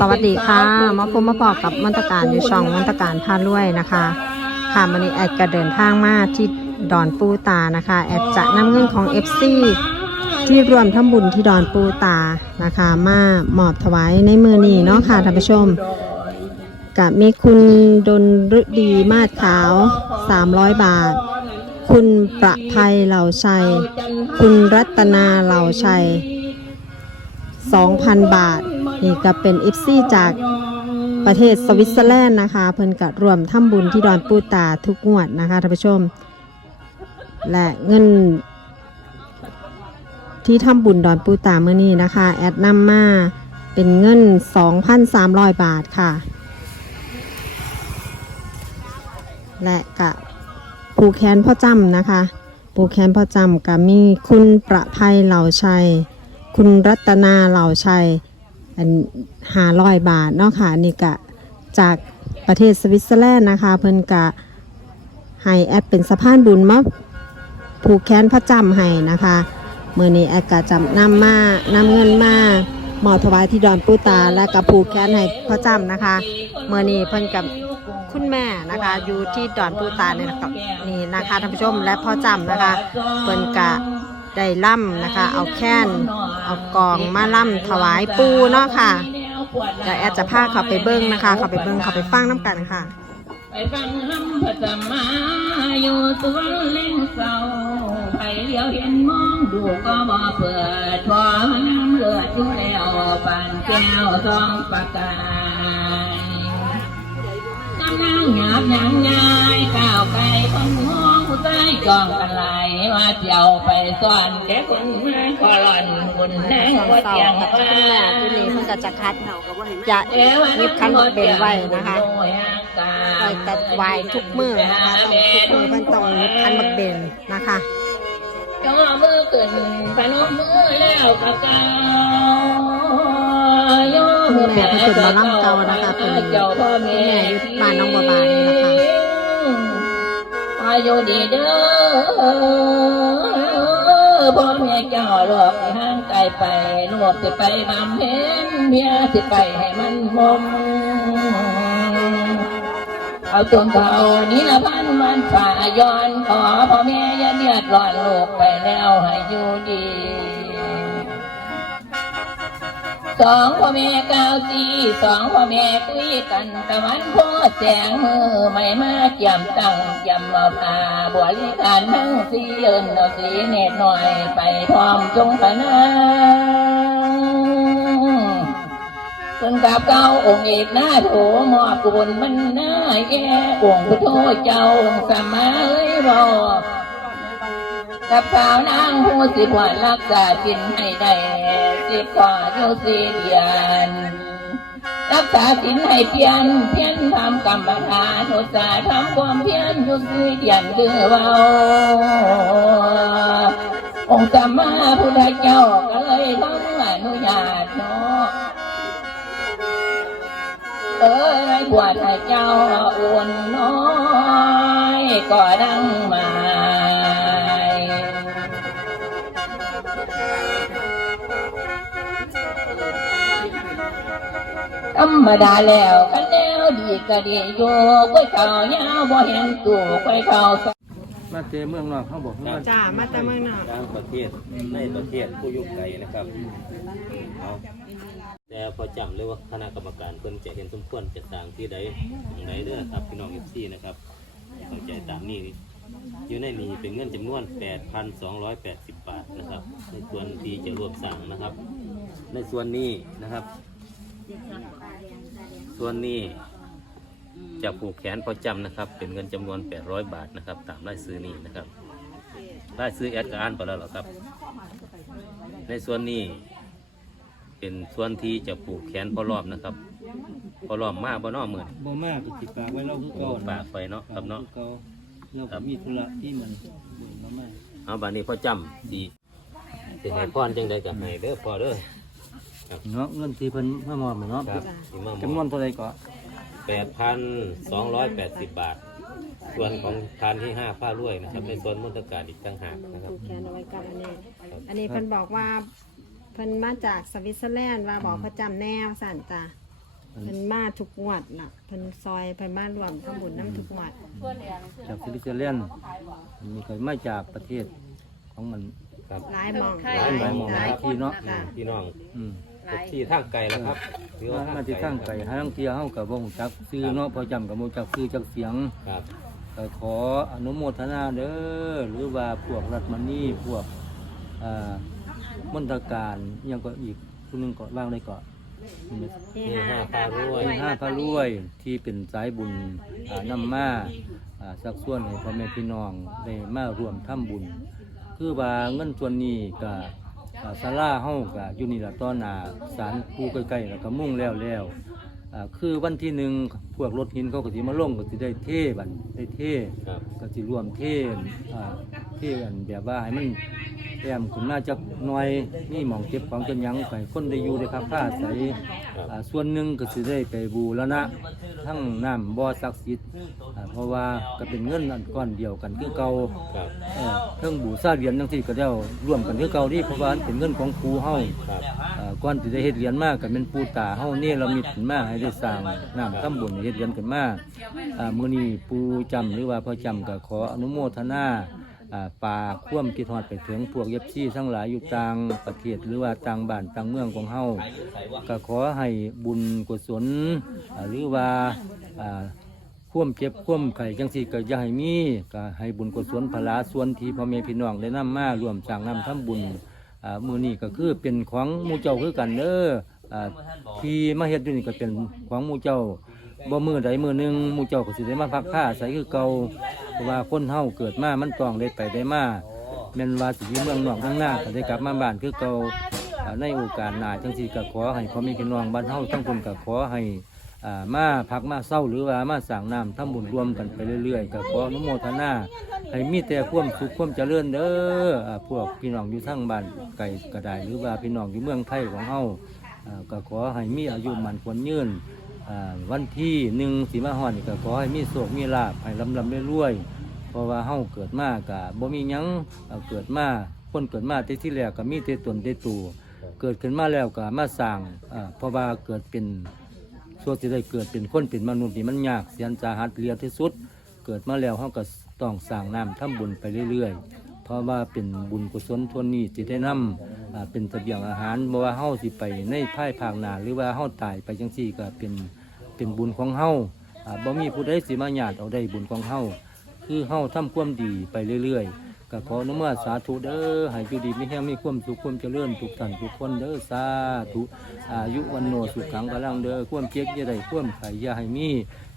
สวัสดีค่ะ มาพบมาบอกกับมันตการอยู่ช่องมันตการพารวยนะคะ ค่ะวันนี้แอดก็เดินทางมาที่ดอนปูตานะคะ แอดจะนำเงินของ FC ที่รวมทำบุญที่ดอนปูตานะคะ มามอบถวายในมือนี้เนาะค่ะท่านผู้ชมกับมีคุณดนฤดีมาศขาว 300 บาท คุณประภัยเหล่าชัย คุณรัตนาเหล่าชัย 2,000 บาท นี่ก็เป็น FC จากประเทศสวิตเซอร์แลนด์นะคะ เพิ่นก็รวมทำบุญที่ดอนปูตาทุกงวดนะคะท่านผู้ชม และเงิน ที่ทำบุญดอนปูตาเมื่อนี้นะคะ แอดนำมาเป็นเงิน 2,300 บาทค่ะ และกะ ผูแคนพ่อจำนะคะผูแคนพ่อจำกับมีคุณประภัยเหล่าชัย คุณรัตนาเหล่าชัยอันหาร้อยบาทเนาะค่ะนี่กะจากประเทศสวิตเซอร์แลนด์นะคะ เพิ่นกะให้แอดเป็นสะพานบุญมาผูกแขนพระจำให้นะคะเมื่อนี้แอดกะจำนำมานำเงินมาหมอถวายที่ดอนปูตาและกับผูกแขนให้พระจำนะคะเมื่อนี้เพิ่นกับ คุณแม่นะคะอยู่ที่ดอนปูตาเนี่ยนะครับนี่นะคะท่านผู้ชมและพ่อจำนะคะเปิ้นกะได้ล่ำนะคะ เอาแค้นเอากองมาล่ำถวายปูเนาะค่ะเดี๋ยวแอดจะพาเขาไปเบิ้งนะคะเขาไปเบิ้งเขาไปฟังน้ำกันค่ะไปฟังคำพระสัมมาอยู่สวนเล่งเศร้าไปเลี้ยวเห็นมองดูก็บ่เปิดพอน้ำเลือดอยู่แล้วปานแก้วสองประกาย กำลังหยาบหยังง่ายก้าวไกลคนมองผู้ใต้กองกันไหลว่าเจียวไปซ่อนแกคนมาขอหล่อนบุญแนงว่าเจียงว่าคุณแม่ที่นี่เพิ่นก็จะคัดจะยิบคันเป็นไว้นะคะไว้แต่ไหวทุกมือนะคะทุกมือเพิ่นต้องยิบคันบักเบนนะคะก็มือขึ้นพนมมือแล้วก็กา แม่เพิ่นเป็นหมอลำเก่านะคะเป็นแม่คุณแม่อยู่บ้านน้องบัวบานนี่แหละค่ะอายุดีเด้อพ่อแม่เจ้าหลอกให้ห่างไกลไปลูกจะไปบำเพ็ญเมียจะไปให้มันมมเอาตัวเขานี่ละพันมันฝ่าย้อนขอพ่อแม่อย่าเดือดร้อนลูกไปแล้วให้อยู่ดี สองพ่อแม่ก้าวสีสองพ่อแม่คุยกันตะวันโพแสงมือไม่มาเจียมตั้งเจียมมาพาบริการทั้งสีเอินเอาสีเนตหน่อยไปพร้อมจงปนางเพิ่นกับเก้าองค์เอกหน้าโถมอบกุลมันหน้าแย่องค์พุทโธเจ้าองค์สมมาเอ้ยบอก กับสาวนางผู้สิบวันรักษาจินให้ได้สิบกว่าอยู่สี่เดือนรักษาจินให้เพียนเพียนทำกรรมฐานอุตสาทำความเพียรอยู่สี่เดือนคือเบาองค์สัมมาพุทธเจ้าก็เลยต้องอนุญาตเนาะเอ้ยบวชให้เจ้าอุ่นน้อยก็ดัง รรมดาแล้วกันแนวดีก็ดีอยู่กล้วยเขายาวบ่เห็นตู่กล้วยเขาสมาเจอเมืองนอกเขาบอกว่าจ้ามาแต่เมืองนอกต่างประเทศในประเทศผู้อยุคไกลนะครับเอาแต่พอจำเลยว่าคณะกรรมการเพิ่นจะเห็นสมควรจะสร้างที่ใดอย่างใดเด้อครับพี่น้องเอฟซีนะครับเข้าใจตามนี้อยู่ในนี้เป็นเงินจำนวน 8,280 บาทนะครับ ในส่วนที่จะรวมสร้างนะครับ ในส่วนนี้นะครับ ส่วนนี้จะผูกแขนพอจำนะครับ เป็นเงินจำนวน 800 บาทนะครับ ตามรายซื้อนี้นะครับได้ซื้อแอดกอ่านไปแล้วเหรอครับ ในส่วนนี้เป็นส่วนที่จะปลูกแขนพอรอบนะครับ พอรอบมาบ่เนอเหมือนบ่มากก็ติดปากไว้เล่าคือโอ้เก่าปากไปเนาะครับเนาะเก่าเราก็มีธุระที่มันเบิ่งมาใหม่เอาบานนี้พ่อจำดีสิให้พรจังใดกับให้เด้อพ่อเด้อ เนาะเงินที่เพิ่นมามอบเนาะครับสิมาจำนวนเท่าไหร่ก็แปดพันสองร้อยแปดสิบบาท ส่วนของทานที่ห้าผ้ารวยนะครับในส่วนมนตการอีกต่างหากนะครับผูกแขนเอาไว้กับอันนี้ อันนี้เพิ่นบอกว่าเพิ่นมาจากสวิตเซอร์แลนด์ว่าบอกประจำแนวสั่นจ้ะเพิ่นมาทุกงวดน่ะเพิ่นซอยเพิ่นมารวมทำบุญน้ำทุกงวดจากสวิตเซอร์แลนด์มีก็มาจากประเทศของมันครับหลายหมองหลายหม่องหลายที่เนาะจ้ะพี่น้อง อืมที่ทางไกลแล้วครับถือว่ามาที่ข้างไก่ห้างเที่ยวเฮากับวงจักซื้อเนาะพอจำกับโมจักซื้อจักเสียงครับก็ขออนุโมทนาเด้อหรือว่าพวกรัฐมนตรีพวกอ่ามนตการอิหยังก็อีกผู้หนึงก็ว่างเลยก็เฮเฮฮาฮาพารวยห้าพระรวยที่เป็นสายบุญอ่านำมาอ่าสักส่วนให้พ่อแม่พี่น้องได้มาร่วมทำบุญ คือว่าเงินส่วนนี้ก็ อ่าศาลาเฮาก็อยู่นี่ละต้อนหน้าศาลปูใกล้ๆแล้วก็มุ่งแล้วแล้วอ่าคือวันที่หนึ่งพวกรถหินเขาก็สิมาลงก็สิได้เทบันได้เท ครับ ก็สิรวมเทอ่าเทกันแบบว่าให้มันแต้มขึ้นมาจากหน่อยนี่หมองเก็บของกันหยังไปคนได้อยู่ได้พักผ้าใสครับอ่าส่วนหนึ่งก็สิได้ไปบูรณะทั้งน้ำบ่อศักดิ์สิทธิ์อ่าเพราะว่าก็เป็นเงินอันก้อนเดียวกันคือเก่า ครับ เอ่อเพิ่งบูซาเหรียญจังซี่ก็เดียวร่วมกันคือเก่านี่เพราะว่ามันเป็นเงินของครูเฮาครับอ่าก่อนสิได้เฮ็ดเหรียญมาก็เป็นปู่ตาเฮานี่เรามีขึ้นมาให้ได้สร้างน้ำทำบุญให้เฮ็ดเหรียญขึ้นมาอ่ามื้อนี้ปู่จำหรือว่าพ่อจำก็ขออนุโมทนา อ่าคว่ำคิดฮอดไปถึงพวกเย็บซี่ทั้งหลายอยู่ต่างประเทศหรือว่าต่างบ้านต่างเมืองของเฮาก็ขอให้บุญกุศลหรือว่าอ่าความเจ็บความไข่จังสีก็อย่าให้มีก็ให้บุญกุศลพลาส่วนที่พ่อแม่พี่น้องได้นำมารวมสร้างนำทำบุญมือนี้ก็คือเป็นของมูเจ้าคือกันเด้ออที่มาเฮ็ดอยู่นี่ก็เป็นของมูเจ้าบ่มือใดมือหนึ่งมูเจ้าก็สิได้มาพักผ้าใส่คือเก่า ราะว่าคนเฮาเกิดมา มันต้องได้ไปได้มาแม่นว่าสิอยู่เมืองนอกเมืองหน้าก็ได้กลับมาบ้านคือเก่าอ่าในโอกาสหน้าจังสี่ก็ขอให้พ่อแม่พี่น้องบ้านเฮาทั้งคนก็ขอให้อ่ามาพักมาเศร้าหรือว่ามาสั่งน้ำทำบุญรวมกันไปเรื่อยๆก็ขออนุโมทนาให้มีแต่ความสุขความเจริญเด้ออ่าพวกพี่น้องอยู่ทั้งบ้านไก่กระไดหรือว่าพี่น้องอยู่เมืองไทยของเฮาอ่าก็ขอให้มีอายุมันควรยืนอ่า วันที่หนึ่งสีมาฮอนนี่ก็ขอให้มีโศกมีลาภให้ลำลำรวยๆเพราะว่าเฮาเกิดมากะบ่มีหยังอ่าเกิดมาคนเกิดมาแต่ที่แรกก็มีแต่ตนแต่ตัวเกิดขึ้นมาแล้วก็มาสร้างอ่าเพราะว่าเกิดเป็นส่วนที่ได้เกิดเป็นคนเป็นมนุษย์นี่มันยากเสียนสาหัสเรียที่สุด เกิดมาแล้วเขาก็ต้องสร้างน้ำทำบุญไปเรื่อยๆเพ ราะว่าเป็นบุญกุศลทวนนี้ที่ได้นำอ่าเป็นเสบียงอาหารบ่ว่าเฮาสิไปในภายภาคหน้าหรือว่าเฮาตายไปจังซี่ก็เป็นเป็นบุญของเฮาบ่มีผู้ใดสิมาญาติเอาได้บุญของเฮาคือเฮาทำความดีไปเรื่อยๆ ก็ขออนุโมทนาสาธุเด้อให้อยู่ดีมีแห้งมีความสุขความเจริญทุกท่านทุกคนเด้อสาธุอายุวันโนสุขังพลังเด้อความเจ็บอย่าได้ความไข่อย่าให้มี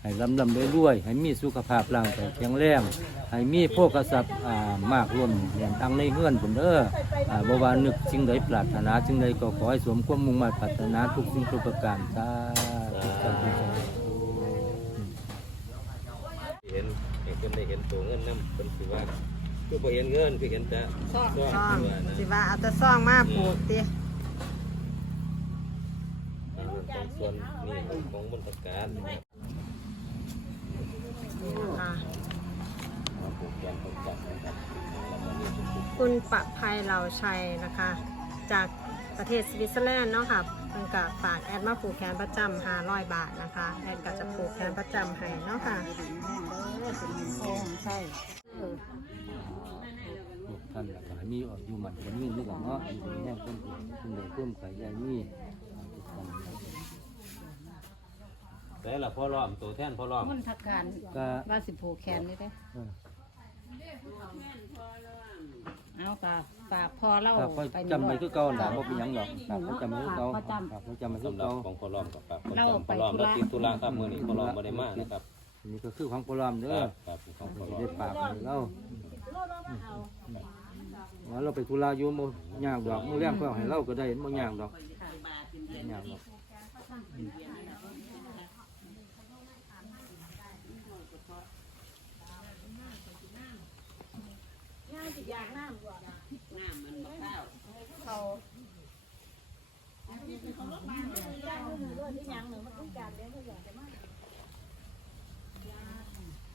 ให้ลำลำรวยๆให้มีสุขภาพร่างกายแข็งแรงให้มีโภคทรัพย์อ่ามากล้นเหรียญตังในเฮือนผมเด้ออ่าบ่ว่านึกสิ่งใดปรารถนาสิ่งใดก็ขอให้สมความมุ่งมั่นปรารถนาทุกสิ่งทุกประการสาธุสาธุสาธุเห็นเห็นได้เห็นตัวเงินน้ำคนคือว่า คือพอเห็นเงินคือเห็นแต่ซ่องซ่องคือว่านะสิว่าเอาแต่ซ่องมาปลูกติของส่วนนี่ของมนตการค่ะมาปลูกแกนของจับนะครับแล้วมันนี่เป็นปลูกคุณประภัยเหล่าชัยนะคะ จากประเทศสวิตเซอร์แลนด์เนาะค่ะเพิ่นก็ฝากแอดมาผูกแขนประจำ500บาทนะคะ แอดก็จะผูกแขนประจำให้เนาะค่ะทุก ท่านก็ให้มีอยู่มันคนยืนด้วยกันเนาะอยู่ในแง่ต้นต้นใดต้นไข่ใหญ่มีทุกท่านแต่ละพ่อล้อมตัวแท่นพ่อล้อมมันทักการก็ว่าสิผูกแขนนี่เด้เออเอาฝากฝากพอเล่าครับเขาไปจำไปคือเก่าหนาบ่เป็นหยังหรอกครับเขาจำไปคือเก่าเขาจำครับเขาจำไปคือสำหรับเก่าของพ่อล้อมกับครับเราพ่อล้อมไปแล้วธุระติดธุระครับมื้อนี้พ่อล้อมบ่ได้มานะครับนี่ก็คือของโบราณเด้คอรับครับของพ่อสิล้อได้มปากให้เรา ว่าเราไปธุระอยู่บ่ยากดอกมื้อแรกก็ให้เราก็ได้บ่ยากดอกบ่ยากดอก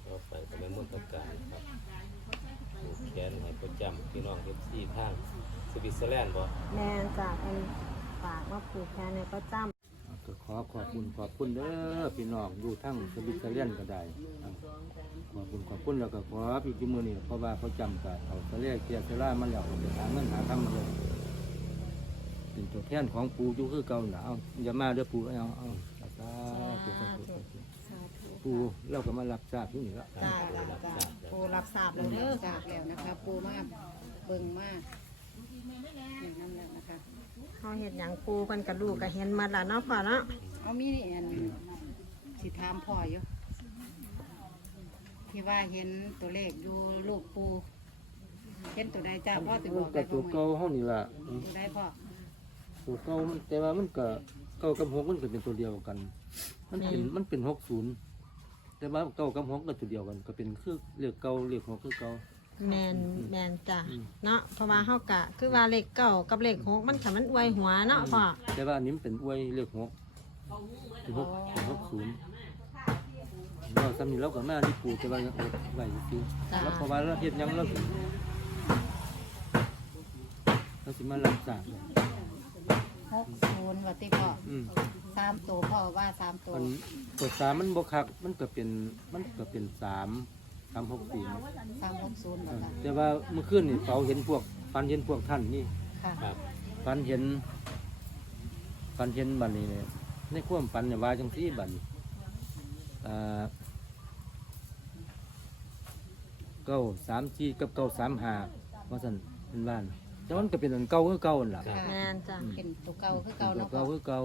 ก็ไปกับแม่มนตการครับปลูก กนให้ประจำพี่น้องเอฟซีข้างสวิตเซอร์แลนด์บ่แม่นจากเป็นฝากมาผูกแขนในประจำก็ขอขอบคุณขอบคุณเด้อพี่น้องอยู่ทั้งสวิตเซอร์แลนด์ก็ได้อ่าขอบคุณขอบคุณแล้วก็ขอพี่จิมือนี่เพราะว่าเขาจำกับเอาทะเลเกียร์เซล่ามันแล้วไปหาเงินหาทำมาเลยเป็นตัวแทนของปูอยู่คือเก่าหนาเอาอย่ามาเด้อปูเอาเอาสาธุสาธุสาธุสาธุ ปูเราก็มารับทราบที่นี่ละ จ้าจ้าปูรับทราบเลยเด้อทราบแล้วนะคะปูมากเบิ่งมากอย่างนั้นแล้วนะคะ เขาเห็นอย่างปูเพิ่นกับลูกก็เห็นหมาแล้วเนาะพ่อเนาะเอามีนี่อันสิถามพ่ออยู่ที่ว่าเห็นตัวเลขอยู่ลูกปูเห็นตัวใดจ้าพ่อติบอกกัได้บพ่ตัอวเก่าเฮานี่ล่ะตัวใดพ่อตัวเก่ามันแต่ว่ามันก็เก่ากับหกมันก็เป็นตัวเดียวกัน มันเป็นมันเป็นหกศูนย์ แต่ว่าเก่ากับหกก็ตัวเดียวกัน ก็เป็นคือเรียกเก่าเรียกหกคือเก่าแมนแมนจ้ะอืม เนาะเพราะว่าเฮากะ คือว่าเลขเก้ากับเลขหกมันค่ะมันอวยหัวเนาะพ่อแต่ว่าอันนี้มันเป็นอวยเรียกหกเป็นหกเป็นหกศูนย์เราสามีเราก็มาที่ปูแต่ว่ายังอดไว้อยู่แล้วเพราะว่าเราเฮ็ดหยังเราสิเราสิมารักษาเลยหกศูนย์วัติพ่ออืม สามตัวพ่อว่าสามตัวมันตัวสามมันบกคักมันก็เป็นมันก็เป็นสามสามหกศูนย์สามหกศูนย์เอนะอคะแต่ว่าเมื่อคืนนี่เขาเห็นพวกฟันเห็นพวกท่านนี่ค่ะครับฟันเห็นฟันเห็นบันนี้เนี่ยในความฝันเนี่ยว่าจังที่บัดนอ่าเก้าสามจีกับเก้าสามหาว่าสันเป็นบ้านแต่มันก็เป็นอันเก่าคือเก่านั่นล่ะค่ะแมนจ้ะ เป็นตัวเก่าคือเก่าตัวเนาะพ่เก่าอคือเก่า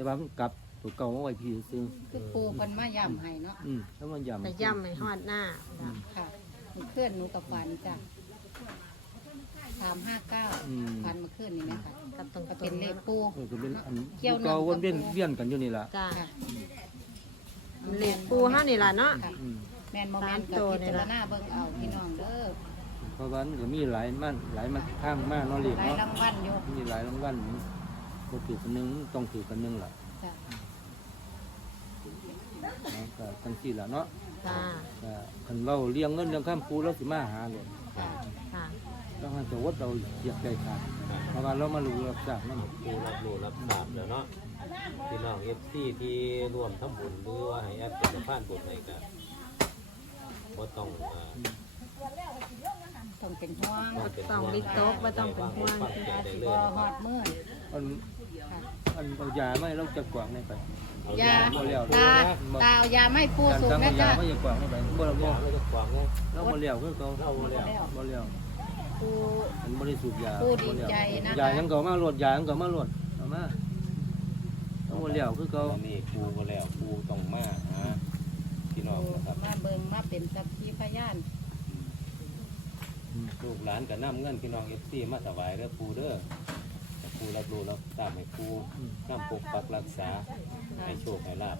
แต่ว่ามันกลับตัวเก่ามาไว้พี่ซื้อคือปูเพิ่นมาย่ำให้เนาะอืมแล้วมันยำแต่ย่ำให้ฮอดหน้าจ้ะค่ะหนูเคลื่อนหนูกับฝันจ้ะสามห้าเก้าอืมฝันเมื่อคืนนี่ไหมคะกับตรงก็เป็นเลขปู เออก็เป็นอันเกี่ยวเก่าน้ำวนเวียนกับปูเวียนกันอยู่นี่ล่ะจ้ะค่ะเลขปูเฮานี่ล่ะเนาะ ค่ะอืมแมนโมเมนต์กับสามตัวพินี่จารล่ะณาเบิ่งเอาพี่น้องเด้อเพราะว่ามันก็มีหลายมันหลายมันข้างมากเนาะเรียกหลายเนาะรางวัลอยู่มีหลายรางวัล บ่ถือกันหนึงต้องถือกันหนึงล่ะจ้ะเนาะก็จังซี่ล่ะเนาะจ้าก็คันเว้าเลี้ยงเงินเลี้ยงข้ามปูเราสิมาหาเลยค่ะค่ะเราให้ตัววัดเราเหยียบใจขาดเพราะว่าเรามารู้รับทราบนั่น ผู้รับรู้รับทราบแล้วเนาะพี่น้องเอฟซีที่ร่วมทำบุญหรือว่าให้แอปเป็นสะพานบุญให้กันบ่ต้องอ่าต้องเป็นห่วงบ่เป็นต้องห่ววิตกบ่ต้องเป็นห่วงฟังใจอาได้สิเลบ่ยฮอดมืออันค่ะ อันเอายาไม่เราจะกวางในไปเอายาบ่แล้วตาตาเอายาไม่ปูการสูงสั่งนะเอายาจ้ะไม่จะกวางในไปบ่เราบ่ยาไม่จะขวางเลยเราบ่แล้วคือเขาเราบ่แล้วบ่แล้วปู มันบ่ได้สูบยาผู้ดีใจนะคะ ยายังก็มาโลดยายังก็มาโลดเอามาเอาบ่แล้วคือเขาอันนี้ปูบ่แล้วปูต้องมาหาพี่น้องปูนะครับมาเบิ่งมาเป็นสักขีพยานลูกหลานก็นำเงินพี่น้องเอฟซีมาถวายเด้อปูเด้อ ให้ปูรับรู้รับทราบให้ปูนำปกปักรักษาให้โชคให้ลาบ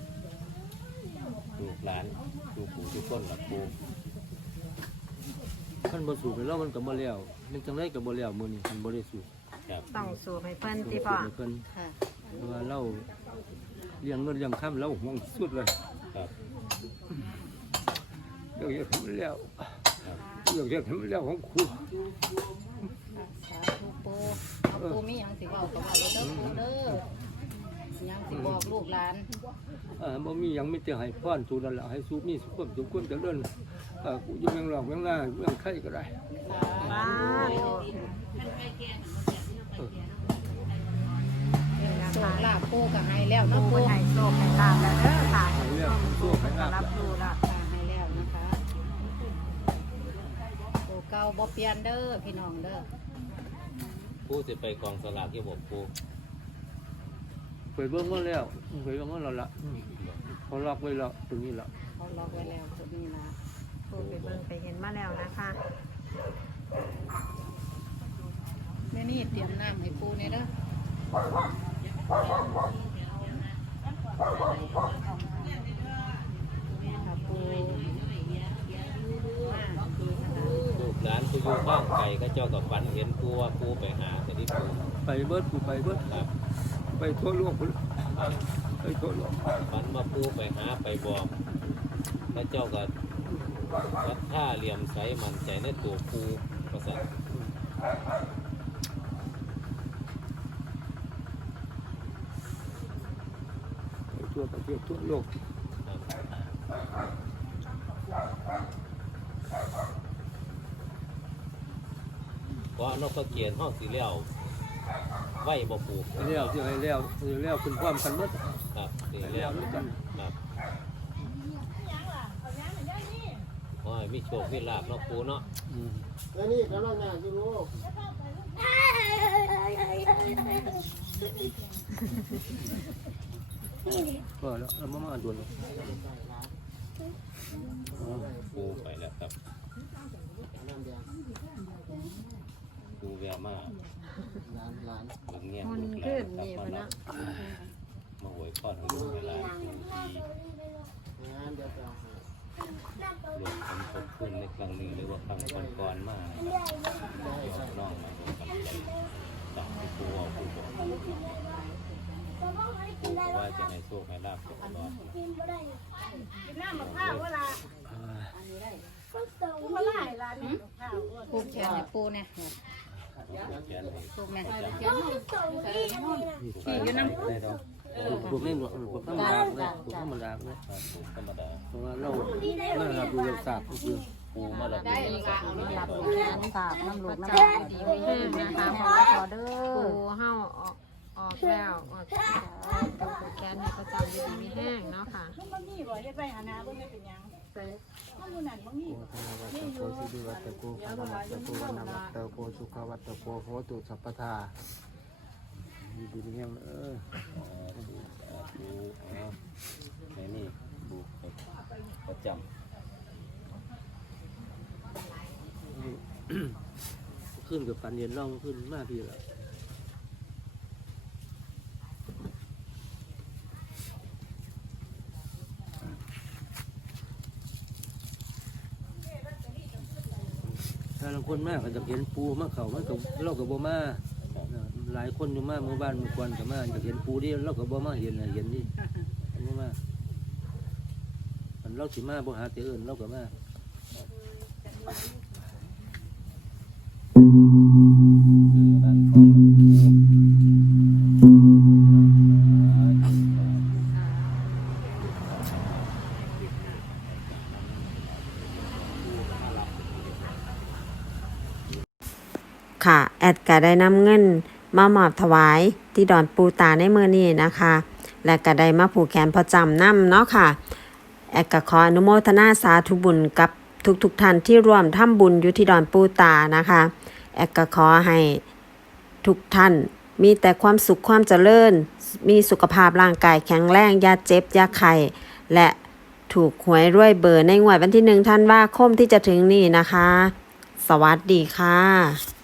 ลูกหลานลูกปู่ทุกคนกับปูมันบ่สูบไปแล้วมันก็บ่แล้วมันจังไดก็บ่แล้วมื้อนี้มันบ่ได้สูบครับต้องสูบให้เพิ่นสูติบพ่อให้เพิ่นค่ะเพราะว่าเราเลี้ยงเงินเลี้ยงค่ำเราห่วงสุดเลยครับเราอยากทำแล้วครับเราอยากทำแล้วของครู ค่ะสาธุปูเอา ปูมีหยังสิเว้ากับเอาเด้อปูเด้อหยังสิบอกลูกหลานเอ่อบ่มีหยังมีแต่ให้พรสู่นั่นแหละให้สูมีสุขภาพสุขความเจริญเอ่อกูอยู่เมืองหลอกเมืองล่าเมืองไข่ก็ได้ สาธุโชคลาภปูก็ให้แล้วปูเนาะปูเพิ่นให้โชคให้ลาบแล้วเด้อค่ะให้เรื่องโชคให้ลาภรับรู้แล้วค่ะให้แล้วนะคะปูเก่าบ่เปลี่ยนเด้อพี่น้องเด้อ ปูจะไปกองสลากที่บอกปูไปเบิ่งมาแล้วไปเบิ่งมาแล้วล่ะเขาล็อกไว้แล้วตรงนี้ล่ะเขาล็อกไว้แล้วตัวนี้นะปูไปเบิ่งไปเห็นมาแล้วนะคะแม่นี่เตรียมน้ำให้ปูเนี่ยเด้อ หลานกูอยู่ข้างไก่ก็เจ้ากับฝันเห็นกูว่ากูไปหาแต่ที่กูไปเบิดกูไปเบิดครัไปทั่วโลกพุ่นไปทั่วโลกฝันมากูไปหาไปบอกแล้วเจ้ากับวัดท่าเหลี่ยมใสมันใจในตัวกูประสาทไปทั่วประเทศทั่วโลก พราะนกกระเกียนห้องสีเหลี้ยวไหวบ่ปลูกเลี้ยวที่ให้เลี้ยวเลี้ยวคุณความกันหมดครับสีเหเลี้ลี้ยยววด้วยกันครับโอ้ยมีโชคมีลาบเนาะปูเนาะอืมแล้วนี่กำลังงานอยู่ลูกก็แล้วเรามามาด่วนหรอกอ๋อปูไปแล้วครับ ปูแววมาหลานหลานเบิ่งเงี้ยลูกหลานครับมาเนาะมาหวยพอดให้ลูกให้หลานปูดีงานเดียวกันรวมคำขอบคุณในครั้งนี้หรือว่าครั้งก่อนๆมาเดี๋ยวน้องมาดูกันใจตามที่ปูเอาปูบอกปูบอกว่าจะให้โชคให้ลาบตลอดผูกแขนให้ปูเนี่ยแขนให้ผูกแม่พี่อยู่น้ำ ได้ดอกพวกนี้หนวดพวกธรรมดาเลยพวกธรรมดาเลยธรรมดาเพราะว่าเราเรารับรู้รับทราบก็คือปูมาแล้วได้ปูก็เอามาหลับผูแขนฝากน้ำลูกน้ำจ้าลายดีไม่แห้งนะคะขอขอเด้ปูอเฮาออกออกแล้วออกปูผูกแขนให้ประจำดีมีแห้งเนาะค่ะ โอโคสิริวัตโกภะวัตโกวนวัตโกสุขวัตโกโหตุสัพพทาดีดีเงี้ยเออปูเอาในนี่ปูประจขึ้นกับปันเย็นร่องขึ้นมากพี่ละ ถ้าเราคนมากก็จะเห็นปูมากเขามันกับเรากับบ่มาหลายคนอยู่มากหมู่บ้านหมู่ควนกับมาอยากเห็นปูดิเรากับบ่มาเห็นนะเห็นดิบ่มามันเราสิมาบ่หาแต่เอิ้นเราก็มาำ ก็ได้นำเงินมามอบถวายที่ดอนปูตาในมือนี้นะคะ และก็ได้มาผูกแขนประจำนำเนาะค่ะแอดก็ขออนุโมทนาสาธุบุญกับทุกๆทท่านที่ร่วมทำบุญอยู่ที่ดอนปูตานะคะแอดก็ขอให้ทุกท่านมีแต่ความสุขความเจริญ มีสุขภาพร่างกายแข็งแรงยาเจ็บยาไข้และถูกหวยรวยเบอร์ในงวดวันที่หนึ่งท่านว่าคมที่จะถึงนี่นะคะ สวัสดีค่ะ